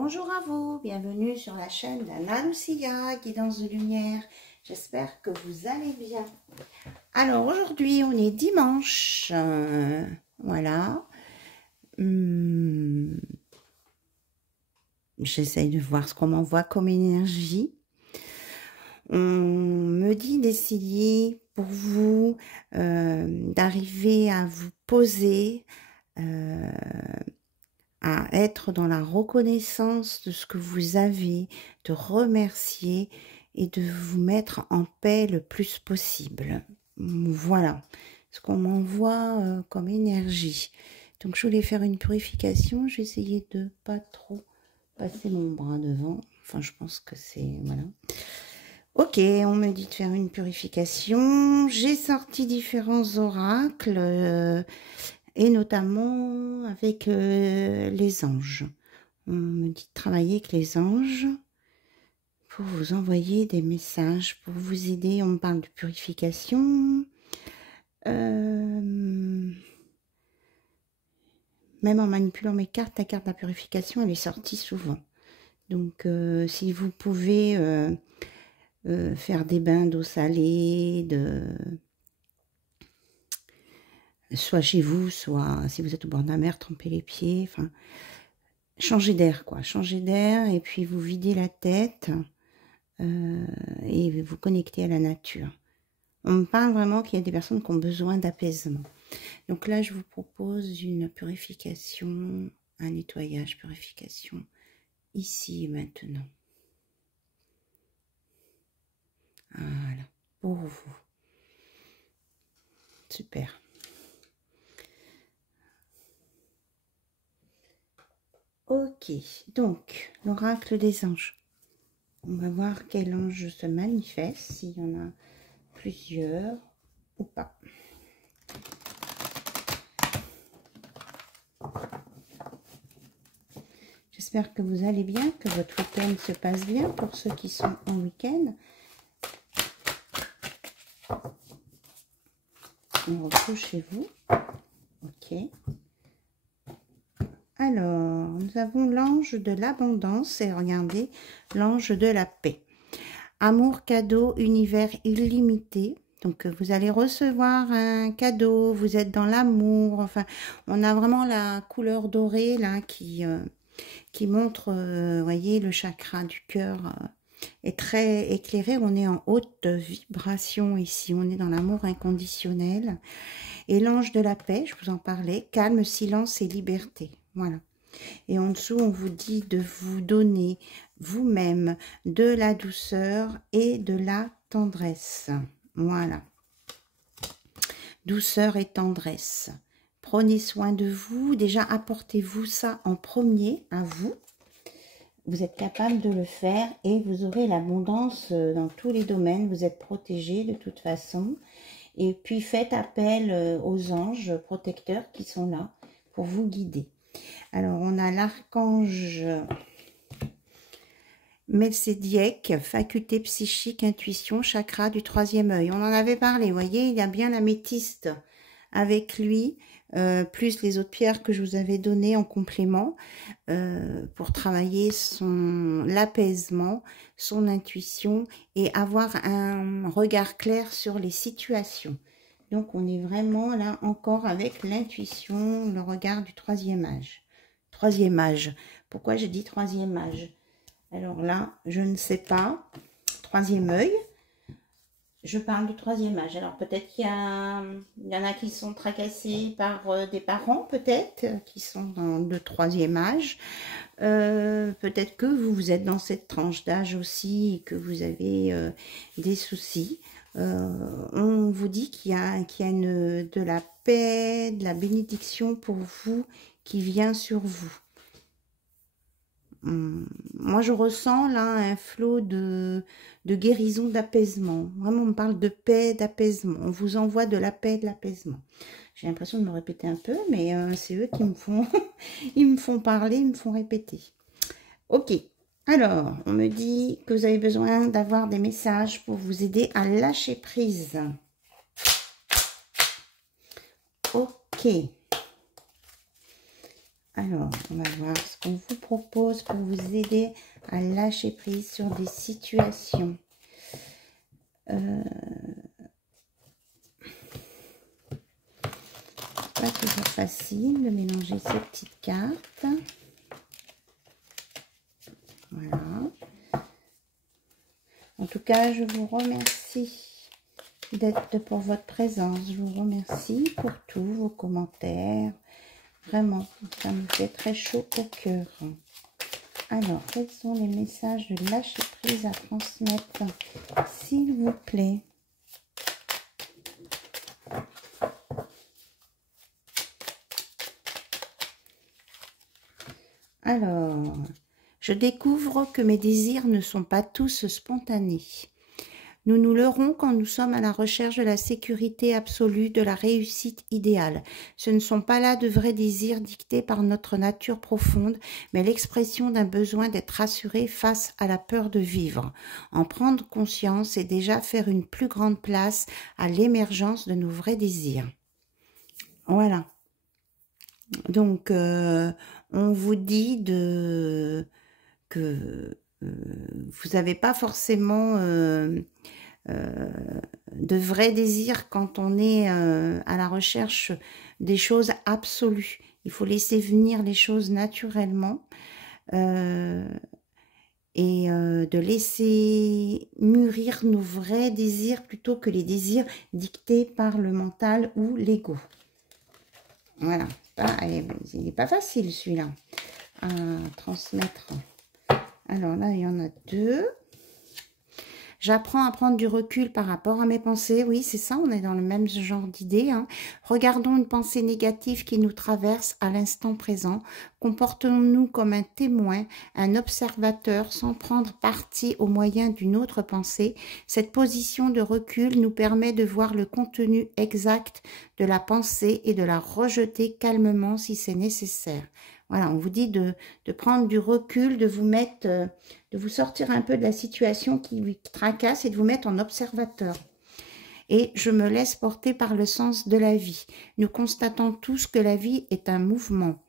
Bonjour à vous, bienvenue sur la chaîne d'Anna Lucia, Guidance de Lumière. J'espère que vous allez bien. Alors aujourd'hui, on est dimanche. Voilà. J'essaye de voir ce qu'on m'envoie comme énergie. On me dit d'essayer pour vous d'arriver à vous poser, à être dans la reconnaissance de ce que vous avez, de remercier et de vous mettre en paix le plus possible. Voilà ce qu'on m'envoie comme énergie. Donc je voulais faire une purification, j'ai essayé de pas trop passer mon bras devant. Enfin je pense que c'est... voilà. Ok, on me dit de faire une purification. J'ai sorti différents oracles et notamment avec les anges. On me dit de travailler avec les anges pour vous envoyer des messages, pour vous aider. On me parle de purification. Même en manipulant mes cartes, la carte de la purification, elle est sortie souvent. Donc, si vous pouvez faire des bains d'eau salée, soit chez vous, soit si vous êtes au bord de la mer, trempez les pieds, enfin, changer d'air, quoi. Changer d'air et puis vous videz la tête et vous connecter à la nature. On me parle vraiment qu'il y a des personnes qui ont besoin d'apaisement. Donc là, je vous propose une purification, un nettoyage, purification, ici et maintenant. Voilà, pour vous. Super. Ok, donc, l'oracle des anges. On va voir quel ange se manifeste, s'il y en a plusieurs ou pas. J'espère que vous allez bien, que votre week-end se passe bien pour ceux qui sont en week-end. On retrouve chez vous. Ok. Alors, nous avons l'ange de l'abondance et regardez, l'ange de la paix. Amour, cadeau, univers illimité. Donc, vous allez recevoir un cadeau, vous êtes dans l'amour. Enfin, on a vraiment la couleur dorée là qui montre, voyez, le chakra du cœur est très éclairé. On est en haute vibration ici. On est dans l'amour inconditionnel. Et l'ange de la paix, je vous en parlais, calme, silence et liberté. Voilà. Et en dessous, on vous dit de vous donner vous-même de la douceur et de la tendresse. Voilà. Douceur et tendresse. Prenez soin de vous. Déjà, apportez-vous ça en premier à vous. Vous êtes capable de le faire et vous aurez l'abondance dans tous les domaines. Vous êtes protégé de toute façon. Et puis, faites appel aux anges protecteurs qui sont là pour vous guider. Alors, on a l'archange Melchizedek, faculté psychique, intuition, chakra du troisième œil. On en avait parlé, vous voyez, il y a bien l'améthyste avec lui, plus les autres pierres que je vous avais données en complément pour travailler l'apaisement, son intuition et avoir un regard clair sur les situations. Donc, on est vraiment là encore avec l'intuition, le regard du troisième âge. Troisième âge. Pourquoi j'ai dit troisième âge? Alors là, je ne sais pas. Troisième œil. Je parle du troisième âge. Alors peut-être qu'il y en a qui sont tracassés par des parents, peut-être, qui sont dans le troisième âge. Peut-être que vous êtes dans cette tranche d'âge aussi et que vous avez des soucis. On vous dit qu'il y a de la paix, de la bénédiction pour vous qui vient sur vous. Moi, je ressens là un flot de guérison, d'apaisement. Vraiment, on me parle de paix, d'apaisement. On vous envoie de la paix, de l'apaisement. J'ai l'impression de me répéter un peu, mais c'est eux qui me font, ils me font parler, ils me font répéter. Ok. Alors, on me dit que vous avez besoin d'avoir des messages pour vous aider à lâcher prise. Ok. Alors, on va voir ce qu'on vous propose pour vous aider à lâcher prise sur des situations. Pas toujours facile de mélanger ces petites cartes. Voilà. En tout cas, je vous remercie d'être pour votre présence. Je vous remercie pour tous vos commentaires. Vraiment, ça me fait très chaud au cœur. Alors, quels sont les messages de lâcher prise à transmettre, s'il vous plaît? Alors, je découvre que mes désirs ne sont pas tous spontanés. Nous nous leurrons quand nous sommes à la recherche de la sécurité absolue, de la réussite idéale. Ce ne sont pas là de vrais désirs dictés par notre nature profonde, mais l'expression d'un besoin d'être rassuré face à la peur de vivre. En prendre conscience et déjà faire une plus grande place à l'émergence de nos vrais désirs. Voilà. Donc, on vous dit que vous n'avez pas forcément de vrais désirs quand on est à la recherche des choses absolues. Il faut laisser venir les choses naturellement et de laisser mûrir nos vrais désirs plutôt que les désirs dictés par le mental ou l'ego. Voilà, il n'est pas facile celui-là à transmettre. Alors là, il y en a deux. J'apprends à prendre du recul par rapport à mes pensées. Oui, c'est ça, on est dans le même genre d'idée. Hein. Regardons une pensée négative qui nous traverse à l'instant présent. Comportons-nous comme un témoin, un observateur, sans prendre parti au moyen d'une autre pensée. Cette position de recul nous permet de voir le contenu exact de la pensée et de la rejeter calmement si c'est nécessaire. Voilà, on vous dit de prendre du recul, de vous mettre, de vous sortir un peu de la situation qui vous tracasse et de vous mettre en observateur. Et je me laisse porter par le sens de la vie. Nous constatons tous que la vie est un mouvement,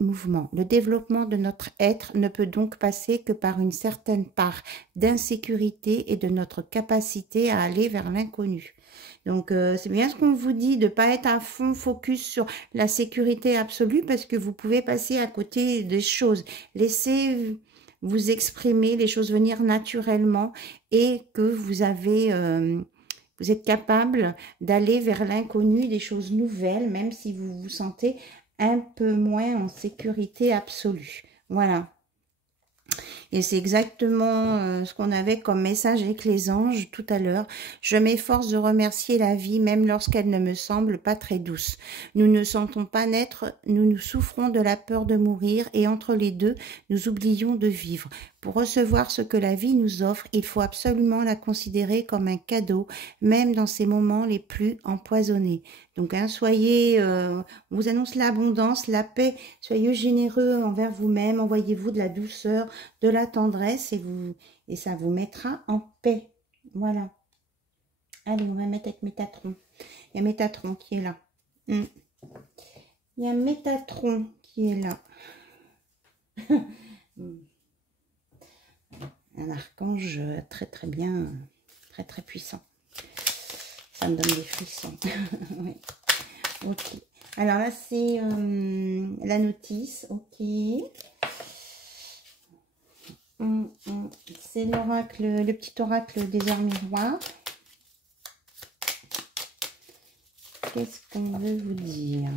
mouvement. Le développement de notre être ne peut donc passer que par une certaine part d'insécurité et de notre capacité à aller vers l'inconnu. Donc, c'est bien ce qu'on vous dit, de ne pas être à fond focus sur la sécurité absolue parce que vous pouvez passer à côté des choses. Laissez vous exprimer, les choses venir naturellement et que vous avez... vous êtes capable d'aller vers l'inconnu, des choses nouvelles, même si vous vous sentez un peu moins en sécurité absolue. Voilà. Et c'est exactement ce qu'on avait comme message avec les anges tout à l'heure. Je m'efforce de remercier la vie, même lorsqu'elle ne me semble pas très douce. Nous ne sentons pas naître, nous souffrons de la peur de mourir et entre les deux, nous oublions de vivre. Pour recevoir ce que la vie nous offre, il faut absolument la considérer comme un cadeau, même dans ces moments les plus empoisonnés. Donc, hein, soyez, on vous annonce l'abondance, la paix, soyez généreux envers vous-même, envoyez-vous de la douceur, de la tendresse et ça vous mettra en paix. Voilà. Allez, on va mettre avec Métatron. Il y a Métatron qui est là. Il y a Métatron qui est là. Un archange très très bien, très très puissant. Ça me donne des frissons. Oui. Ok. Alors là, c'est la notice. Ok. C'est l'oracle, le petit oracle des heures miroirs. Qu'est-ce qu'on veut vous dire?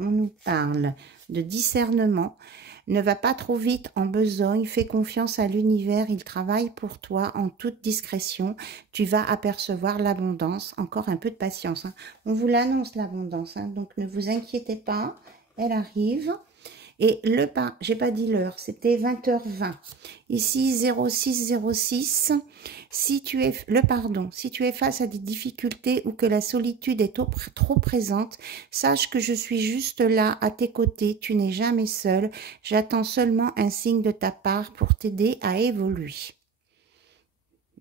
On nous parle de discernement. Ne va pas trop vite en besogne, fais confiance à l'univers, il travaille pour toi en toute discrétion. Tu vas apercevoir l'abondance. Encore un peu de patience. Hein. On vous l'annonce l'abondance, hein, donc ne vous inquiétez pas, elle arrive. Et le pain, j'ai pas dit l'heure, c'était 20h20. Ici 0606. Si tu es si tu es face à des difficultés ou que la solitude est trop présente, sache que je suis juste là à tes côtés, tu n'es jamais seul. J'attends seulement un signe de ta part pour t'aider à évoluer.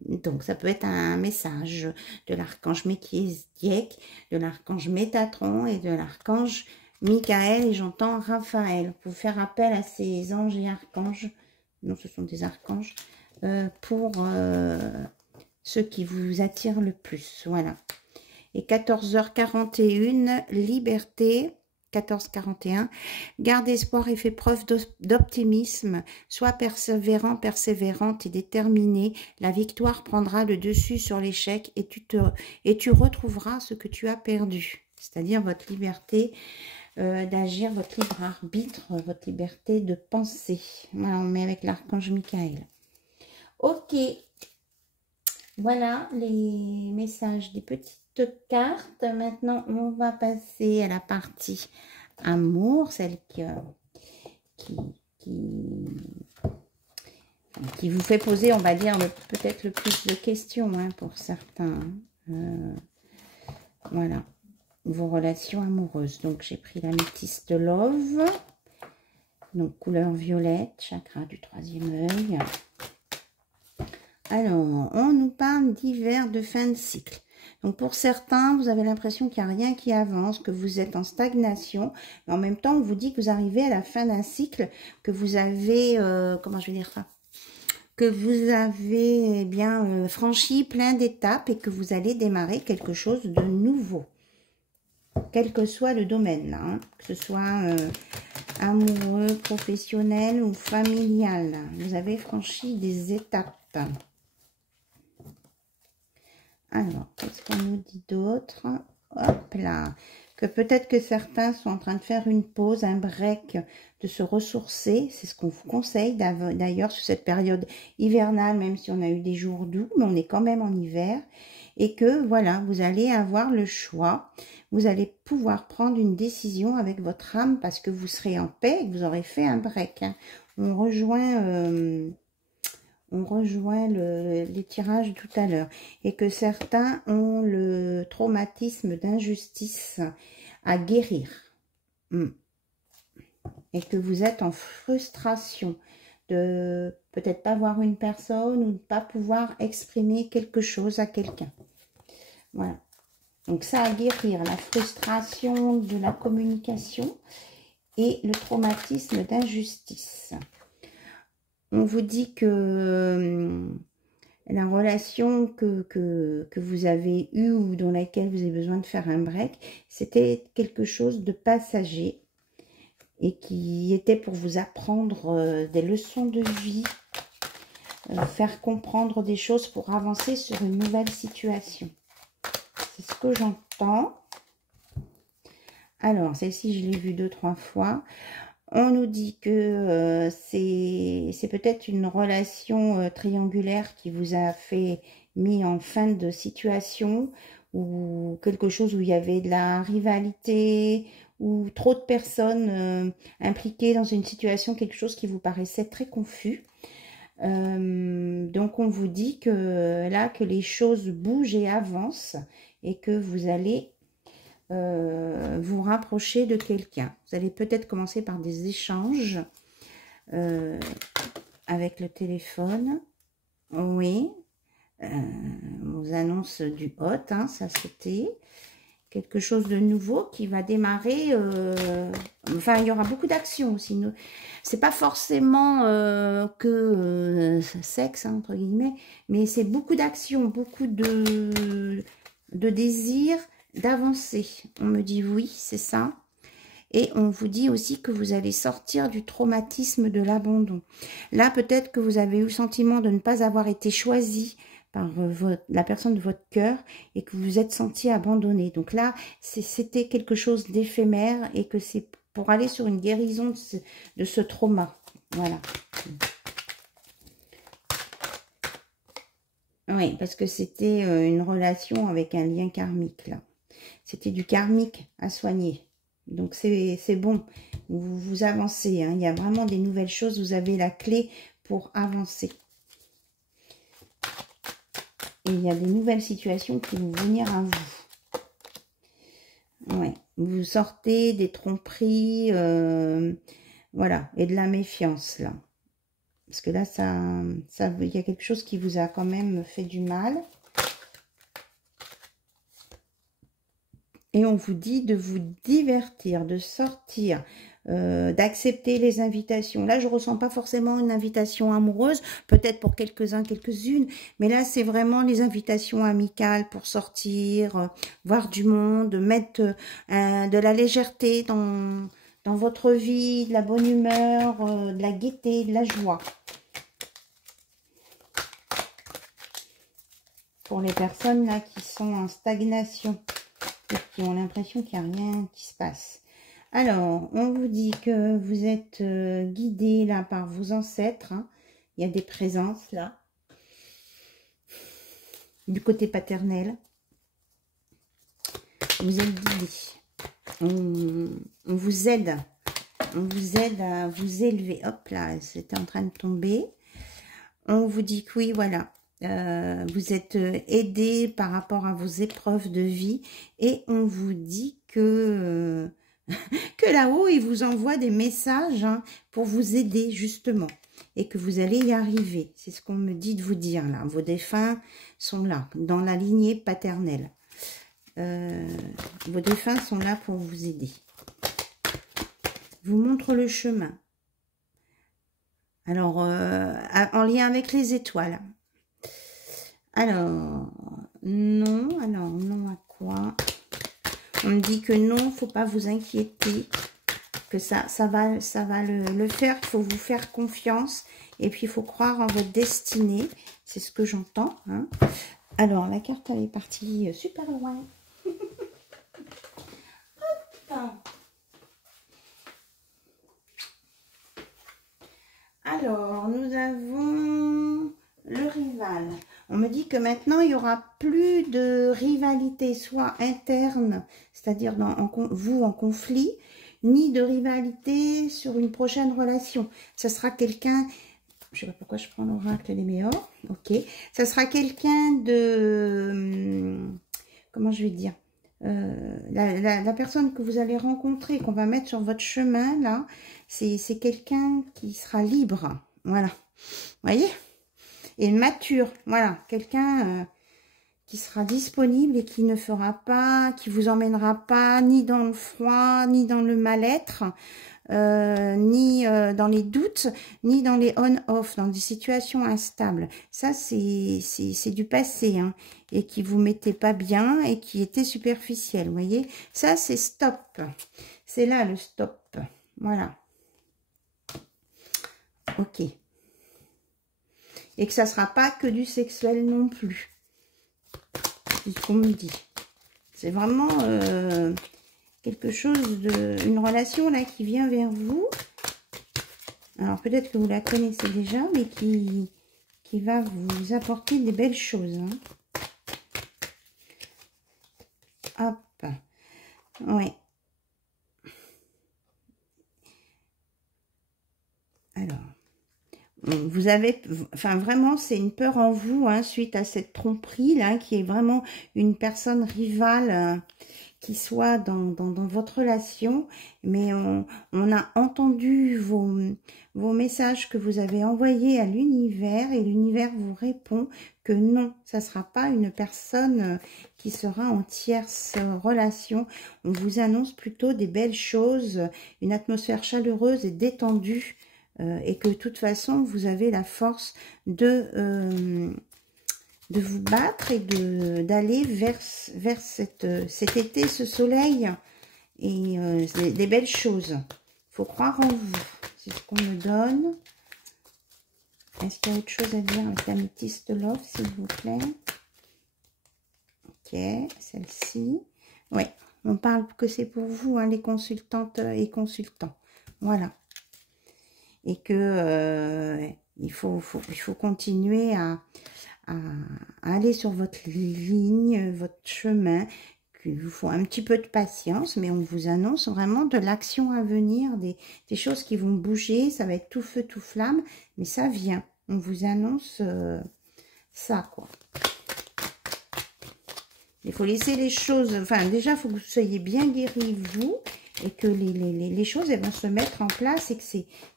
Donc, ça peut être un message de l'archange Melchisedec, de l'archange Métatron et de l'archange Michael et j'entends Raphaël. Pour faire appel à ces anges et archanges, non, ce sont des archanges, pour ceux qui vous attirent le plus. Voilà. Et 14h41, liberté. 14h41, garde espoir et fais preuve d'optimisme, sois persévérant, persévérante et déterminé, la victoire prendra le dessus sur l'échec et tu retrouveras ce que tu as perdu, c'est-à-dire votre liberté d'agir, votre libre arbitre, votre liberté de penser. Voilà, on met avec l'archange Michael. Ok, voilà les messages des petites cartes. Maintenant, on va passer à la partie amour, celle qui vous fait poser, on va dire, peut-être le plus de questions hein, pour certains. Voilà, vos relations amoureuses. Donc, j'ai pris l'améthyste Love, donc couleur violette, chakra du troisième œil. Alors, on nous parle d'hiver, de fin de cycle. Donc, pour certains, vous avez l'impression qu'il n'y a rien qui avance, que vous êtes en stagnation. Mais en même temps, on vous dit que vous arrivez à la fin d'un cycle, que vous avez, comment je vais dire ça, que vous avez eh bien franchi plein d'étapes et que vous allez démarrer quelque chose de nouveau. Quel que soit le domaine, là, hein, que ce soit amoureux, professionnel ou familial. Vous avez franchi des étapes. Alors, qu'est-ce qu'on nous dit d'autre? Hop là. Que peut-être que certains sont en train de faire une pause, un break, de se ressourcer. C'est ce qu'on vous conseille d'ailleurs sur cette période hivernale, même si on a eu des jours doux, mais on est quand même en hiver. Et que, voilà, vous allez avoir le choix. Vous allez pouvoir prendre une décision avec votre âme parce que vous serez en paix et que vous aurez fait un break. Hein. On rejoint les tirages tout à l'heure. Et que certains ont le traumatisme d'injustice à guérir. Et que vous êtes en frustration de peut-être pas voir une personne ou de pas pouvoir exprimer quelque chose à quelqu'un. Voilà. Donc ça à guérir, la frustration de la communication et le traumatisme d'injustice. On vous dit que la relation que vous avez eue ou dans laquelle vous avez besoin de faire un break, c'était quelque chose de passager et qui était pour vous apprendre des leçons de vie, faire comprendre des choses pour avancer sur une nouvelle situation. C'est ce que j'entends. Alors, celle-ci, je l'ai vue 2-3 fois. On nous dit que c'est peut-être une relation triangulaire qui vous a fait mis en fin de situation ou quelque chose où il y avait de la rivalité ou trop de personnes impliquées dans une situation, quelque chose qui vous paraissait très confus. Donc, on vous dit que là, que les choses bougent et avancent et que vous allez vous rapprocher de quelqu'un. Vous allez peut-être commencer par des échanges avec le téléphone. Oui. On vous annonce du hot, hein, ça c'était quelque chose de nouveau qui va démarrer. Enfin, il y aura beaucoup d'actions aussi. C'est pas forcément que sexe, hein, entre guillemets, mais c'est beaucoup d'actions, beaucoup de désirs, d'avancer. On me dit oui, c'est ça. Et on vous dit aussi que vous allez sortir du traumatisme de l'abandon. Là, peut-être que vous avez eu le sentiment de ne pas avoir été choisi par la personne de votre cœur et que vous vous êtes senti abandonné. Donc là, c'était quelque chose d'éphémère et que c'est pour aller sur une guérison de ce trauma. Voilà. Oui, parce que c'était une relation avec un lien karmique, là. C'était du karmique à soigner. Donc, c'est bon. Vous avancez. Hein. Il y a vraiment des nouvelles choses. Vous avez la clé pour avancer. Et il y a des nouvelles situations qui vont venir à vous. Ouais. Vous sortez des tromperies. Voilà. Et de la méfiance, là. Parce que là, il y a quelque chose qui vous a quand même fait du mal. et on vous dit de vous divertir, de sortir, d'accepter les invitations. Là, je ressens pas forcément une invitation amoureuse, peut-être pour quelques-uns, quelques-unes, mais là, c'est vraiment les invitations amicales pour sortir, voir du monde, mettre de la légèreté dans votre vie, de la bonne humeur, de la gaieté, de la joie. Pour les personnes là qui sont en stagnation et qui ont l'impression qu'il n'y a rien qui se passe. Alors, on vous dit que vous êtes guidé là par vos ancêtres. Hein. Il y a des présences là. Du côté paternel. Vous êtes guidé. On vous aide. On vous aide à vous élever. Hop là, c'était en train de tomber. On vous dit que oui, voilà. Vous êtes aidé par rapport à vos épreuves de vie. Et on vous dit que... que là-haut, il vous envoie des messages hein, pour vous aider, justement. Et que vous allez y arriver. C'est ce qu'on me dit de vous dire, là. Vos défunts sont là, dans la lignée paternelle. Vos défunts sont là pour vous aider. Vous montre le chemin. Alors, en lien avec les étoiles. Alors, non à quoi? On me dit que non, faut pas vous inquiéter, que ça va le faire. Il faut vous faire confiance et puis il faut croire en votre destinée. C'est ce que j'entends. Hein. Alors la carte elle est partie super loin. Alors nous avons le rival. On me dit que maintenant, il n'y aura plus de rivalité, soit interne, c'est-à-dire vous en conflit, ni de rivalité sur une prochaine relation. Ce sera quelqu'un, je ne sais pas pourquoi je prends l'oracle des meilleurs, ok. Ce sera quelqu'un de, comment je vais dire, la personne que vous allez rencontrer, qu'on va mettre sur votre chemin, là, c'est quelqu'un qui sera libre, voilà. Vous voyez ? Et mature, voilà, quelqu'un qui sera disponible et qui ne fera pas, qui vous emmènera pas ni dans le froid, ni dans le mal-être, ni dans les doutes, ni dans les on-off, dans des situations instables. Ça, c'est du passé, hein, et qui vous mettait pas bien et qui était superficiel, vous voyez. Ça, c'est stop. C'est là le stop. Voilà. Ok. Et que ça ne sera pas que du sexuel non plus. C'est ce qu'on me dit. C'est vraiment quelque chose une relation là qui vient vers vous. Alors peut-être que vous la connaissez déjà, mais qui va vous apporter des belles choses. Hein. Hop. Ouais. Alors. Vous avez, enfin vraiment, c'est une peur en vous, hein, suite à cette tromperie là, qui est vraiment une personne rivale qui soit dans votre relation. Mais on a entendu vos messages que vous avez envoyés à l'univers et l'univers vous répond que non, ça ne sera pas une personne qui sera en tierce relation. On vous annonce plutôt des belles choses, une atmosphère chaleureuse et détendue. Et que de toute façon, vous avez la force de vous battre et d'aller vers cet été, ce soleil et des belles choses. Il faut croire en vous. C'est ce qu'on me donne. Est-ce qu'il y a autre chose à dire avec l'améthyste love, s'il vous plaît? Ok, celle-ci. Oui, on parle que c'est pour vous, hein, les consultantes et consultants. Voilà. Et que il faut continuer à aller sur votre ligne, votre chemin, qu'il vous faut un petit peu de patience, mais on vous annonce vraiment de l'action à venir, des choses qui vont bouger, ça va être tout feu, tout flamme, mais ça vient, on vous annonce ça, quoi. Il faut laisser les choses, enfin déjà, il faut que vous soyez bien guéris, vous, et que les choses elles vont se mettre en place et que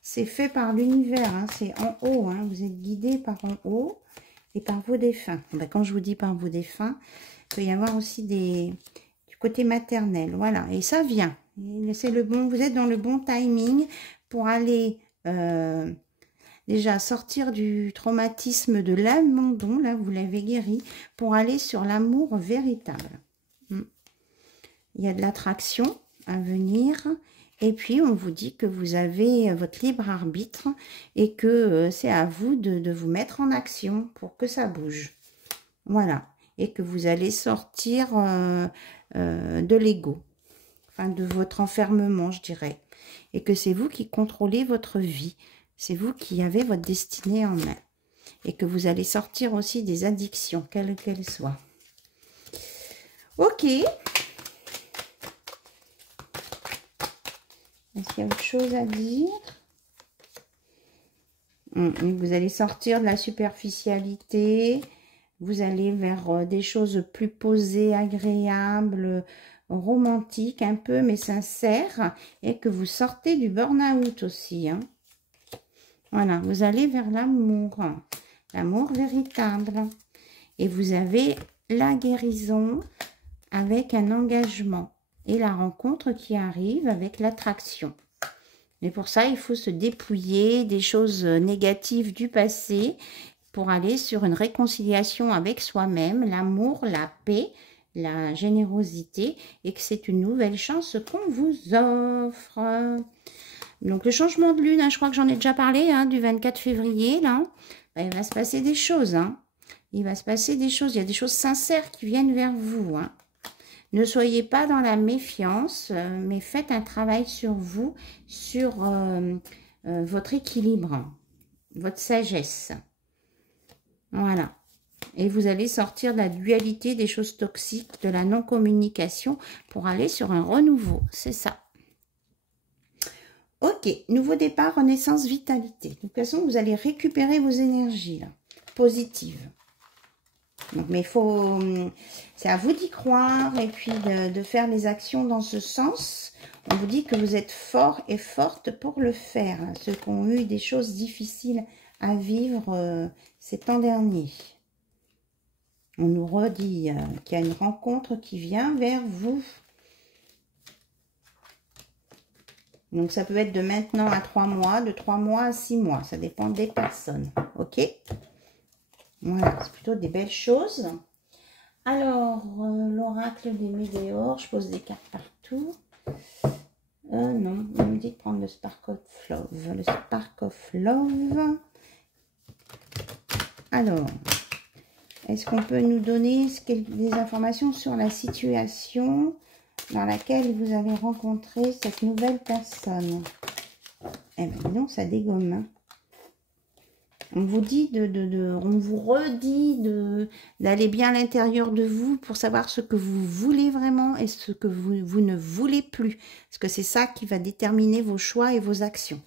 c'est fait par l'univers, hein, c'est en haut, hein, vous êtes guidé par en haut et par vos défunts. Ben, quand je vous dis par vos défunts, il peut y avoir aussi du côté maternel. Voilà, et ça vient. C'est le bon, vous êtes dans le bon timing pour aller déjà sortir du traumatisme de l'abandon, là vous l'avez guéri, pour aller sur l'amour véritable. Il y a de l'attraction à venir. Et puis, on vous dit que vous avez votre libre arbitre et que c'est à vous de vous mettre en action pour que ça bouge. Voilà. Et que vous allez sortir de l'ego. Enfin, de votre enfermement, je dirais. Et que c'est vous qui contrôlez votre vie. C'est vous qui avez votre destinée en main. Et que vous allez sortir aussi des addictions, quelles qu'elles soient. Ok. Est-ce qu'il y a autre chose à dire? Vous allez sortir de la superficialité. Vous allez vers des choses plus posées, agréables, romantiques un peu, mais sincères. Et que vous sortez du burn-out aussi. Hein. Voilà, vous allez vers l'amour. L'amour véritable. Et vous avez la guérison avec un engagement. Et la rencontre qui arrive avec l'attraction. Mais pour ça, il faut se dépouiller des choses négatives du passé pour aller sur une réconciliation avec soi-même, l'amour, la paix, la générosité et que c'est une nouvelle chance qu'on vous offre. Donc, le changement de lune, hein, je crois que j'en ai déjà parlé, hein, du 24 février, là, ben, il va se passer des choses. Hein. Il va se passer des choses. Il y a des choses sincères qui viennent vers vous, hein. Ne soyez pas dans la méfiance, mais faites un travail sur vous, sur votre équilibre, votre sagesse. Voilà. Et vous allez sortir de la dualité des choses toxiques, de la non-communication, pour aller sur un renouveau. C'est ça. Ok. Nouveau départ, renaissance, vitalité. De toute façon, vous allez récupérer vos énergies là, positives. Donc, mais c'est à vous d'y croire et puis de faire les actions dans ce sens. On vous dit que vous êtes fort et forte pour le faire. Ceux qui ont eu des choses difficiles à vivre ces temps derniers. On nous redit qu'il y a une rencontre qui vient vers vous. Donc, ça peut être de maintenant à 3 mois, de 3 mois à 6 mois. Ça dépend des personnes. Ok ? Voilà, c'est plutôt des belles choses. Alors, l'oracle des météores, je pose des cartes partout. Non, on me dit de prendre le Spark of Love. Le Spark of Love. Alors, est-ce qu'on peut nous donner des informations sur la situation dans laquelle vous avez rencontré cette nouvelle personne? Eh bien, non, ça dégomme, hein. On vous dit on vous redit d'aller bien à l'intérieur de vous pour savoir ce que vous voulez vraiment et ce que vous ne voulez plus. Parce que c'est ça qui va déterminer vos choix et vos actions.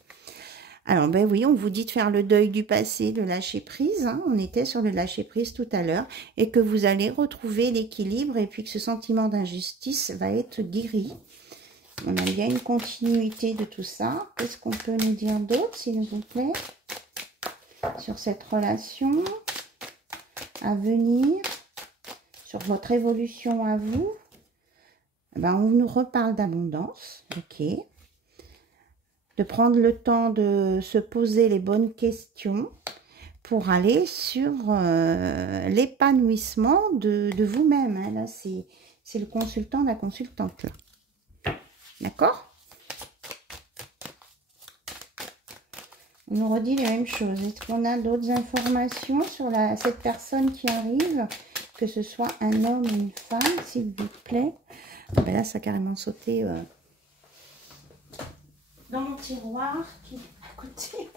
Alors, ben oui, on vous dit de faire le deuil du passé, de lâcher prise. Hein, on était sur le lâcher prise tout à l'heure. Et que vous allez retrouver l'équilibre et puis que ce sentiment d'injustice va être guéri. On a bien une continuité de tout ça. Qu'est-ce qu'on peut nous dire d'autre, s'il vous plaît? Sur cette relation à venir, sur votre évolution à vous, ben on nous reparle d'abondance, ok. De prendre le temps de se poser les bonnes questions pour aller sur l'épanouissement de vous-même. Hein. Là, c'est le consultant, la consultante. D'accord? On nous redit les mêmes choses. Est-ce qu'on a d'autres informations sur cette personne qui arrive? Que ce soit un homme ou une femme, s'il vous plaît. Ben là, ça a carrément sauté dans mon tiroir qui est à côté.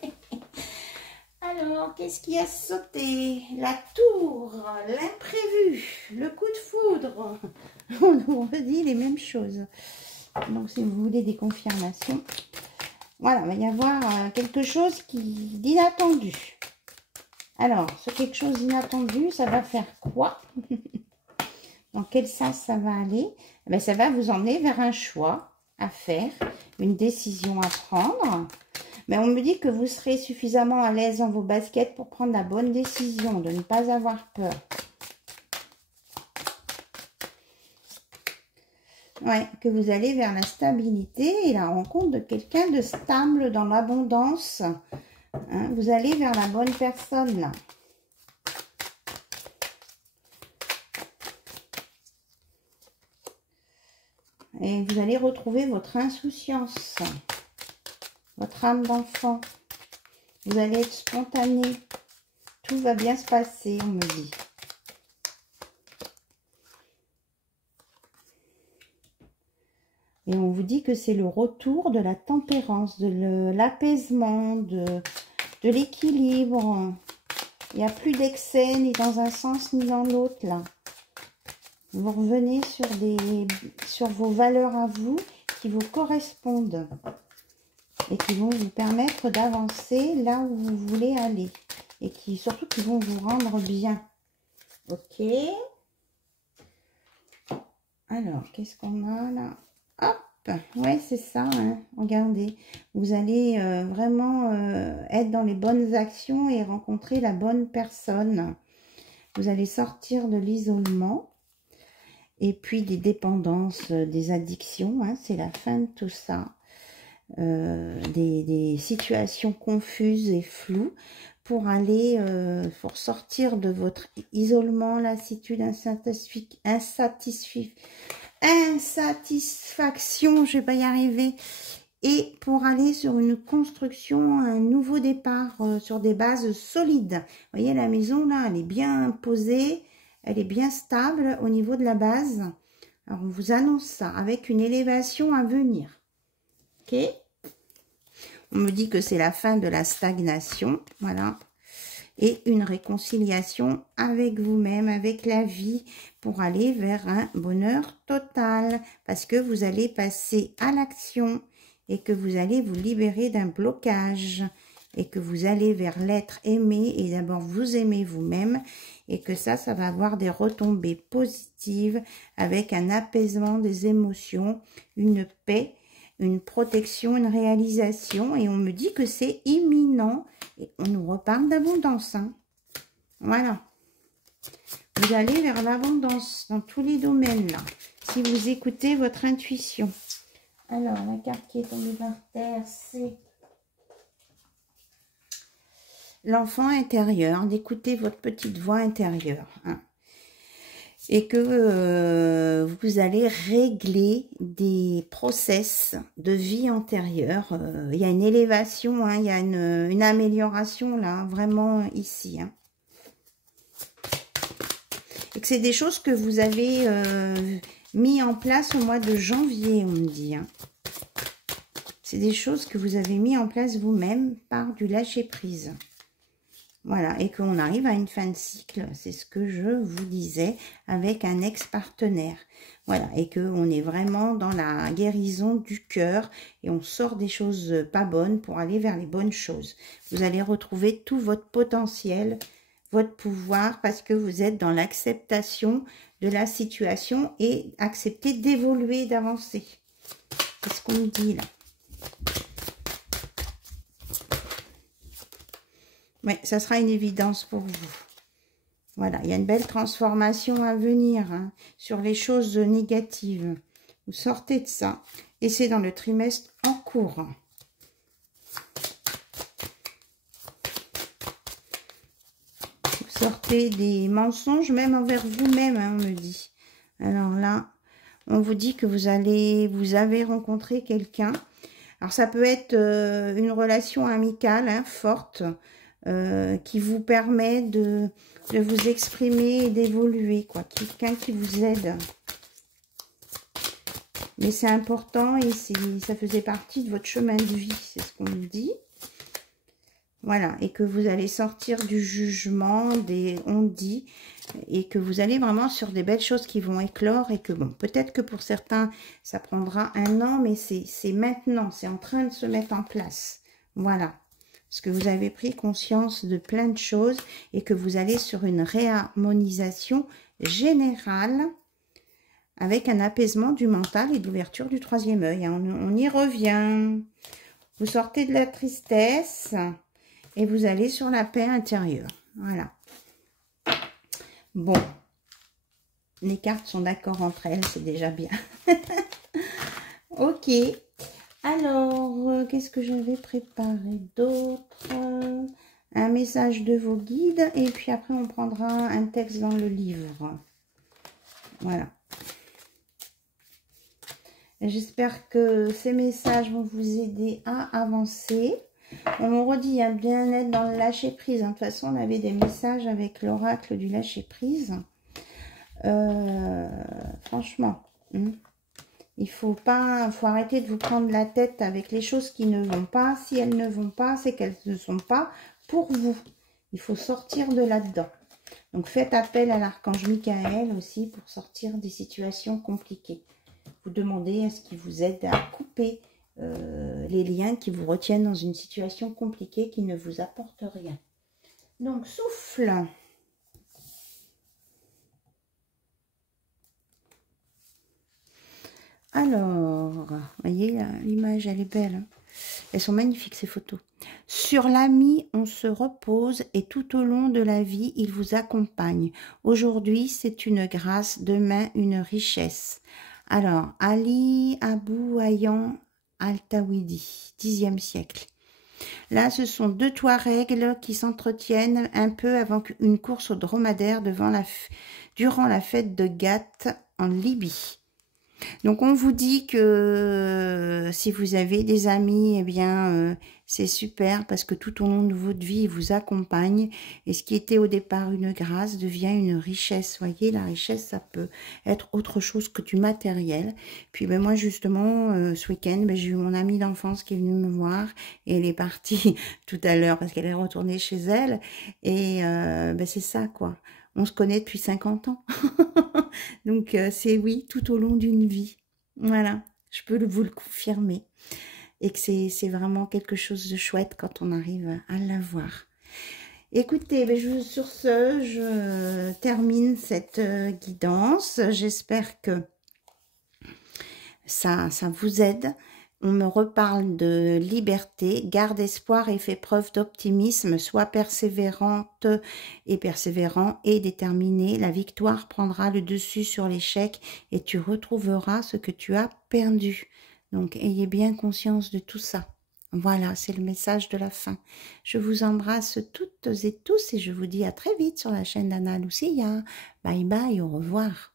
Alors, qu'est-ce qui a sauté? La tour, l'imprévu, le coup de foudre. On nous redit les mêmes choses. Donc, si vous voulez des confirmations... Voilà, il va y avoir quelque chose d'inattendu. Alors, ce quelque chose d'inattendu, ça va faire quoi? Dans quel sens ça va aller? Eh bien, ça va vous emmener vers un choix à faire, une décision à prendre. Mais on me dit que vous serez suffisamment à l'aise dans vos baskets pour prendre la bonne décision, de ne pas avoir peur. Ouais, que vous allez vers la stabilité et la rencontre de quelqu'un de stable dans l'abondance. Hein, vous allez vers la bonne personne, là. Et vous allez retrouver votre insouciance, votre âme d'enfant. Vous allez être spontané. Tout va bien se passer, on me dit. Et on vous dit que c'est le retour de la tempérance, de l'apaisement, de l'équilibre. Il n'y a plus d'excès, ni dans un sens, ni dans l'autre, là. Vous revenez sur vos valeurs à vous qui vous correspondent et qui vont vous permettre d'avancer là où vous voulez aller et surtout qui vont vous rendre bien. Ok. Alors, qu'est-ce qu'on a là? Hop, ouais, c'est ça, hein. Regardez, vous allez vraiment être dans les bonnes actions et rencontrer la bonne personne. Vous allez sortir de l'isolement. Et puis des dépendances, des addictions, hein, c'est la fin de tout ça. Des situations confuses et floues pour aller, pour sortir de votre isolement, lassitude, insatisfaction, je vais pas y arriver. Et pour aller sur une construction, un nouveau départ sur des bases solides. Vous voyez, la maison, là, elle est bien posée. Elle est bien stable au niveau de la base. Alors, on vous annonce ça avec une élévation à venir. Ok? On me dit que c'est la fin de la stagnation. Voilà. Et une réconciliation avec vous-même, avec la vie, pour aller vers un bonheur total. Parce que vous allez passer à l'action et que vous allez vous libérer d'un blocage. Et que vous allez vers l'être aimé et d'abord vous aimer vous-même. Et que ça va avoir des retombées positives avec un apaisement des émotions, une paix, une protection, une réalisation. Et on me dit que c'est imminent. Et on nous reparle d'abondance. Hein. Voilà. Vous allez vers l'abondance dans tous les domaines là. Si vous écoutez votre intuition. Alors, la carte qui est tombée par terre, c'est l'enfant intérieur, d'écouter votre petite voix intérieure. Hein. Et que vous allez régler des process de vie antérieure. Il y a une élévation, hein, il y a une amélioration là, vraiment ici. Hein. Et que c'est des choses que vous avez mis en place au mois de janvier, on me dit. Hein. C'est des choses que vous avez mis en place vous-même par du lâcher-prise. Voilà, et qu'on arrive à une fin de cycle, c'est ce que je vous disais, avec un ex-partenaire. Voilà, et qu'on est vraiment dans la guérison du cœur, et on sort des choses pas bonnes pour aller vers les bonnes choses. Vous allez retrouver tout votre potentiel, votre pouvoir, parce que vous êtes dans l'acceptation de la situation et accepter d'évoluer, d'avancer. C'est ce qu'on me dit là. Oui, ça sera une évidence pour vous. Voilà, il y a une belle transformation à venir hein, sur les choses négatives. Vous sortez de ça. Et c'est dans le trimestre en cours. Vous sortez des mensonges, même envers vous-même, hein, on me dit. Alors là, on vous dit que vous avez rencontré quelqu'un. Alors ça peut être une relation amicale hein, forte, qui vous permet de vous exprimer et d'évoluer, quoi. Quelqu'un qui vous aide. Mais c'est important et ça faisait partie de votre chemin de vie, c'est ce qu'on me dit. Voilà, et que vous allez sortir du jugement, on dit, et que vous allez vraiment sur des belles choses qui vont éclore et que, bon, peut-être que pour certains, ça prendra 1 an, mais c'est maintenant, c'est en train de se mettre en place. Voilà. Parce que vous avez pris conscience de plein de choses et que vous allez sur une réharmonisation générale avec un apaisement du mental et de l'ouverture du 3e œil. On y revient. Vous sortez de la tristesse et vous allez sur la paix intérieure. Voilà. Bon. Les cartes sont d'accord entre elles, c'est déjà bien. Ok. Alors, qu'est-ce que j'avais préparé d'autre? Un message de vos guides. Et puis après, on prendra un texte dans le livre. Voilà. J'espère que ces messages vont vous aider à avancer. On me redit, il y a bien-être dans le lâcher-prise. De toute façon, on avait des messages avec l'oracle du lâcher-prise. Franchement, il faut arrêter de vous prendre la tête avec les choses qui ne vont pas. Si elles ne vont pas, c'est qu'elles ne sont pas pour vous. Il faut sortir de là-dedans. Donc, faites appel à l'archange Michael aussi pour sortir des situations compliquées. Vous demandez à ce qu'il vous aide à couper les liens qui vous retiennent dans une situation compliquée qui ne vous apporte rien. Donc, souffle. Alors, vous voyez, l'image, elle est belle. Hein. Elles sont magnifiques, ces photos. Sur l'ami, on se repose et tout au long de la vie, il vous accompagne. Aujourd'hui, c'est une grâce, demain, une richesse. Alors, Ali Abou Ayan Al-Tawidi, 10e siècle. Là, ce sont deux Touaregs qui s'entretiennent un peu avant une course au dromadaire durant la fête de Gath en Libye. Donc, on vous dit que si vous avez des amis, eh bien, c'est super parce que tout au long de votre vie, ils vous accompagnent. Et ce qui était au départ une grâce devient une richesse. Vous voyez, la richesse, ça peut être autre chose que du matériel. Puis, ben, moi, justement, ce week-end, ben, j'ai eu mon amie d'enfance qui est venue me voir et elle est partie tout à l'heure parce qu'elle est retournée chez elle. Et ben, c'est ça, quoi. On se connaît depuis 50 ans. Donc, c'est oui, tout au long d'une vie. Voilà, je peux vous le confirmer. Et que c'est vraiment quelque chose de chouette quand on arrive à l'avoir. Écoutez, sur ce, je termine cette guidance. J'espère que ça vous aide. On me reparle de liberté, garde espoir et fais preuve d'optimisme, sois persévérante et persévérant et déterminé. La victoire prendra le dessus sur l'échec et tu retrouveras ce que tu as perdu. Donc, ayez bien conscience de tout ça. Voilà, c'est le message de la fin. Je vous embrasse toutes et tous et je vous dis à très vite sur la chaîne d'Anna Lucia. Bye bye, au revoir.